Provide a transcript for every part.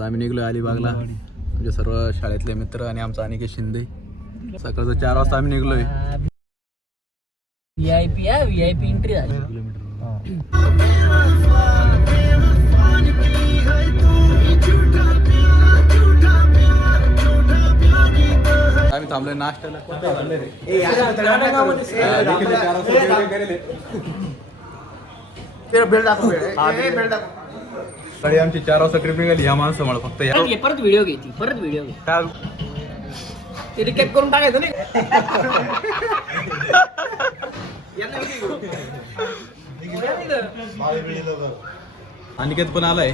आज आम्ही निघलो अलिबागला, म्हणजे सर्व शाळेतले मित्र आणि आमचा अनिकेत शिंदे. सकाळचं 4 वाजता आम्ही निघलोय. VIP एंट्री झाली. आम्ही थांबलोय नाश्त्याला. गाडी आमची 4 वाजता ट्रिप निघाली. ह्या माणसामुळे फक्त परत व्हिडिओ घ्यायची, परत व्हिडिओ घे. ते रिकॅप करून टाकायचं नाही. अनिकेत पण आलाय.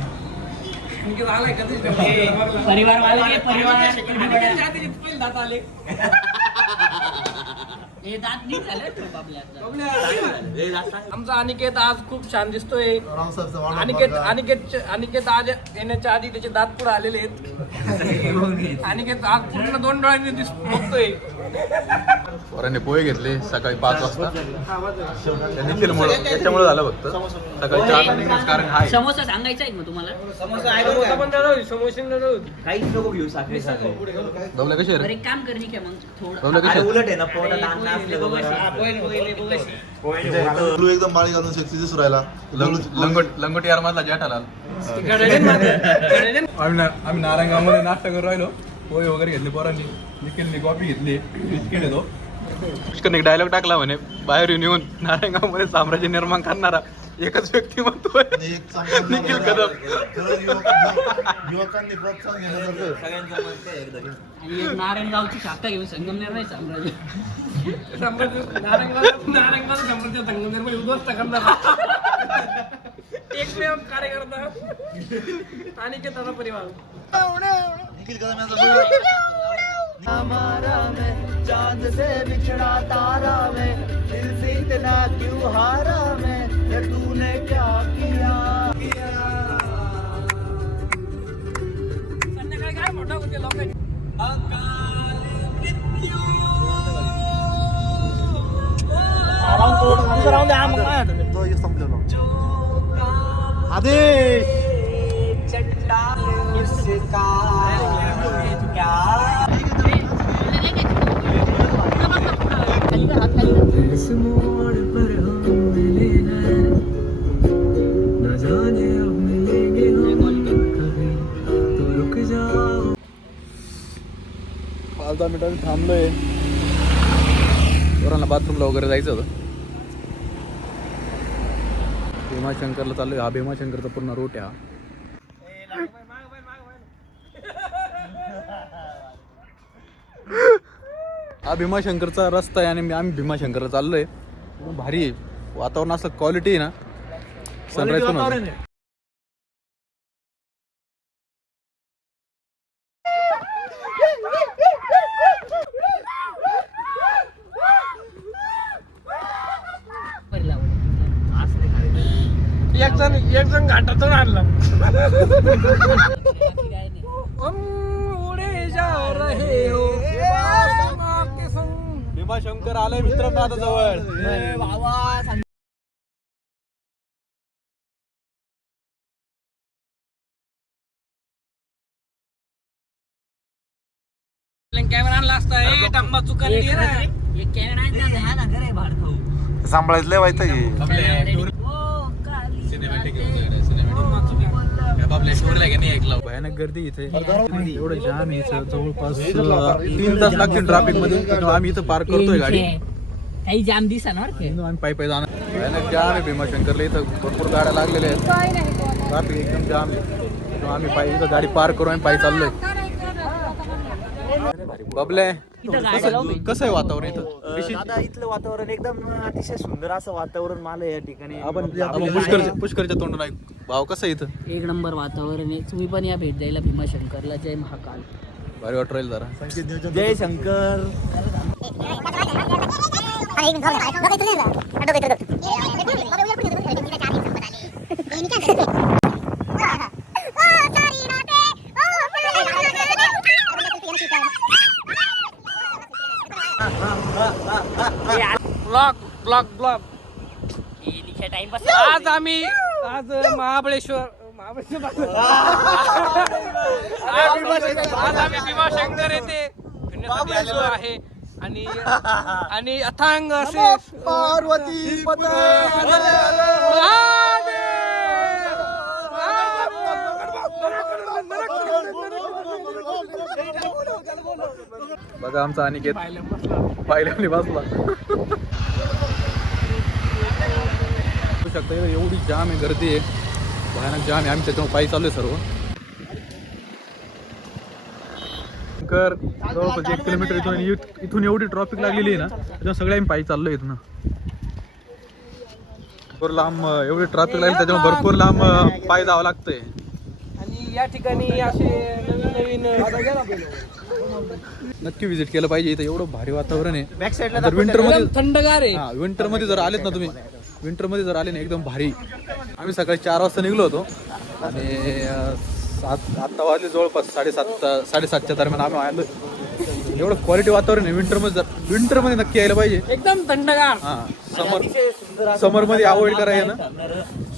परिवार आमचा अनिकेत आज खूप छान दिसतोय. अनिकेत आज येण्याच्या आधी त्याचे दात पुढे आलेले आहेत. अनिकेत आज पूर्ण 2 डोळ्यांनी बघतोय. पोरांनी पोहे घेतले सकाळी 5 वाजता. त्याच्यामुळे झालं फक्त सकाळी 4 निघण्याचं कारण आहे. समोसा सांगायचा आहे मग तुम्हाला? समोसा काहीच नको घेऊ. साखरे बबल्या कशी एक काम कर की मग थोडं उलट आहे ना, पोटात एकदम माळी घालून सेक्सी दिसू राहिला. लंगोटी यार मधला जेठालाल. आम्ही नारायणगावमध्ये नाश्ता करून राहिलो. पोहे वगैरे घेतले पोरांनी. निखिलने कॉफी घेतली. बिस्किट येतो. पुष्करने डायलॉग टाकला म्हणे, बाहेर येऊन नारायणगावमध्ये साम्राज्य निर्माण करणारा एकच व्यक्ती म्हणतोय निखिल कदम. युवकांनी प्रोत्साहन घेण्यासारखं. नारायणगावची शाखा घेऊन संगमनेर नाही साम्राज्य. नारायणगाव साम्राज्य संगमनेर मध्ये उद्ध्वस्त करणार एकमेव कार्यकर्ता आणि के त्याचा परिवार. निखिल कदम यांचा चांद से बिछड़ा तारा में दिल से इतना क्यों हारा मैं ये तूने क्या किया. संध्याकाळी काय मोठा होते लोक. तो संपलेलो आदेश. इस मोड़ पर हम मिले हैं, न जाने अब मिलेंगे हम कभी, तो रुक जाओ. 5-10 मिनिटांनी थांबलोय. पोरांना बाथरूमला वगैरे जायचं होतं. भीमाशंकरला चाललोय. हा भीमाशंकरचा पूर्ण रूट आहे. हा भीमाशंकरचा रस्ता आहे आणि आम्ही भीमाशंकरला चाललोय. भारी आहे वातावरण. असं क्वालिटी आहे ना. सनराईज पण होतं. एक जण घाटातून आणला. भीमाशंकर आलंय मित्रांनो आता जवळ. कॅमेरा आणला असता. टंबा चुकाली कॅमेरा भाड खाऊ सांभाळायचं लय व्हायचं. भयानक गर्दी इथे. एवढं जाम आहे जवळपास 3 तास लागतील ट्रॅफिक मध्ये. आम्ही इथं पार्क करतोय गाडी. काही जाम दिसणार आम्ही पायी जाणार. भयानक जाम आहे भीमाशंकरला. इथं भरपूर गाड्या लागलेल्या आहेत. ट्रॅफिक एकदम जाम आहे. आम्ही पायी इथं गाडी पार्क करून आम्ही पायी चाललोय. बबले कसं आहे वातावरण इथं? दादा इथलं वातावरण एकदम अतिशय सुंदर असं वातावरण मला या ठिकाणी. आपण पुष्करच्या तोंडून ऐक. भाव कसं आहे इथं? एक नंबर वातावरण आहे. तुम्ही पण या भेट द्यायला भीमाशंकरला. जय महाकाल. भारी वाटत राहील जरा. जय शंकर. ब्लॉग आज महाबळेश्वर आज आम्ही भीमाशंकर येथे फिरण्यासाठी आलेलो आहे आणि अथांग असे पार्वती बघा आमचा अनिकेत पाहिल्याने बसला. बघू शकता इथं एवढी जाम आहे, गर्दी आहे, भयानक जाम आहे. आम्ही त्याच्यामुळे पायी चालू आहे सर्व. जवळपास 1 किलोमीटर इथून एवढी ट्रॉफिक लागलेली आहे ना, त्याच्यामुळे सगळे आम्ही पायी चाललो इथून. भरपूर लांब एवढी ट्रॅफिक लागली, त्याच्यामुळे भरपूर लांब पायी जावं लागतंय. आणि या ठिकाणी असे नवीन नक्की विजिट केलं पाहिजे. इथं एवढं भारी वातावरण आहे. जर विंटरमध्ये थंडगार आहे. हा, विंटरमध्ये जर आलेत ना तुम्ही, विंटरमध्ये जर आले ना एकदम भारी. आम्ही सकाळी 4 वाजता निघलो होतो आणि आत्ता वाजले जवळपास 7:30च्या दरम्यान आम्ही आलो. एवढं क्वालिटी वातावरण आहे. विंटरमध्ये नक्की यायला पाहिजे. एकदम थंडगार. हां, समरमध्ये अवॉइड करायला ना,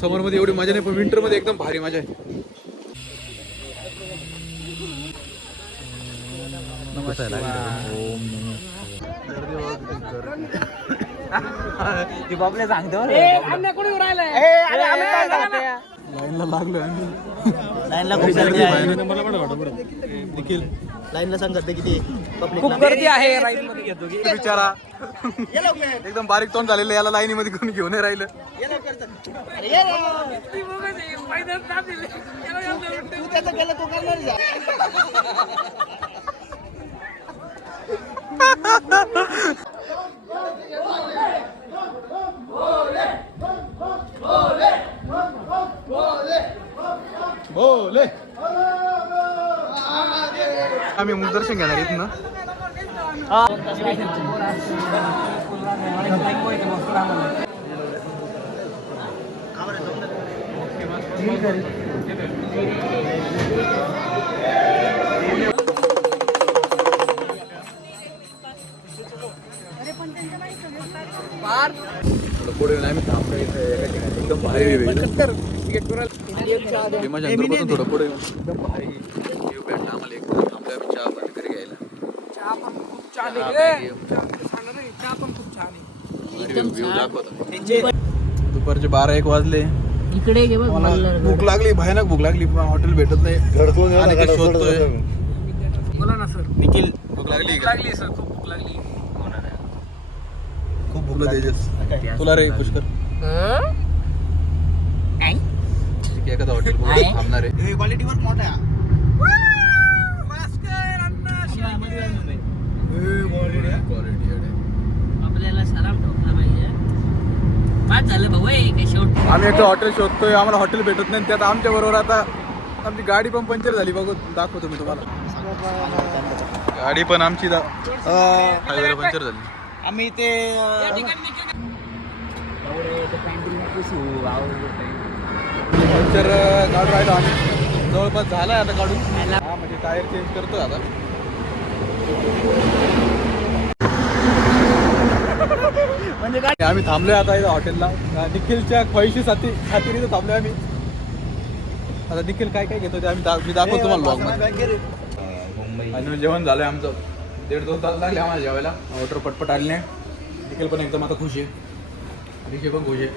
समरमध्ये एवढी मजा नाही, पण विंटरमध्ये एकदम भारी मजा आहे. लाईनला लागलोय आम्ही. निखिल लाईनला सांगत किती पब्लिक खूप गर्दी आहे राईड मध्ये. बिचारा एकदम बारीक तोंड झालेलं, याला लाईनीमध्ये कोणी घेऊन नाही राहिलं. बोले आम्ही मुखदर्शन घेणार इथं ना. पुढे आम्ही थांबलो इथे एका ठिकाणी. एकदम भारी भीमाशंकरपासून थोडं पुढे एकदम भारी व्ह्यू भेटला आम्हाला. एकदम थांबलो आम्ही चहा पाणी तरी घ्यायला. चहा पण खूप छान आहे. चहा पण खूप छान आहे. व्ह्यू दाखवतो. दुपारचे 12-1 वाजले. इकडे घे बघ. मला भूक लागली, भयानक भूक लागली, पण हॉटेल भेटत नाही. आणि शोधतोय. बोला ना सर. निखिल भूक लागली का? लागली सर, खूप भूक लागली. खूप भूक लागली. तुला रे पुष्कर एखादा हॉटेल थांबणार आहे. क्वालिटीवर मोठा आहे. आपल्याला सलाम ठोकला पाहिजे. काय झालं भाऊ काय शेवट. आम्ही एक हॉटेल शोधतोय, आम्हाला हॉटेल भेटत नाही. त्यात आमच्या बरोबर आता आमची गाडी पण पंक्चर झाली. बघू दाखवतो मी तुम्हाला. गाडी पण आमची हायवेला पंक्चर झाली. आम्ही ते पंक्चर काढून राहिलो आम्ही. जवळपास झालाय आता काढून. हा म्हणजे टायर चेंज करतोय आता. म्हणजे काय आम्ही थांबलोय आता इथं हॉटेलला. निखिलच्या ख्वाहिशीसाठी खातीर इथं थांबलोय आम्ही. आता निखिल काय काय घेतो ते मी दाखवतो तुम्हाला ब्लॉग मध्ये. आणि जेवण झालंय आमचं. 1.5-2 तास लागले आम्हाला जेवायला. ऑर्डर पटपट आली नाही. निखिल पण एकदम आता खुश आहे. अतिशय पण खुश आहे.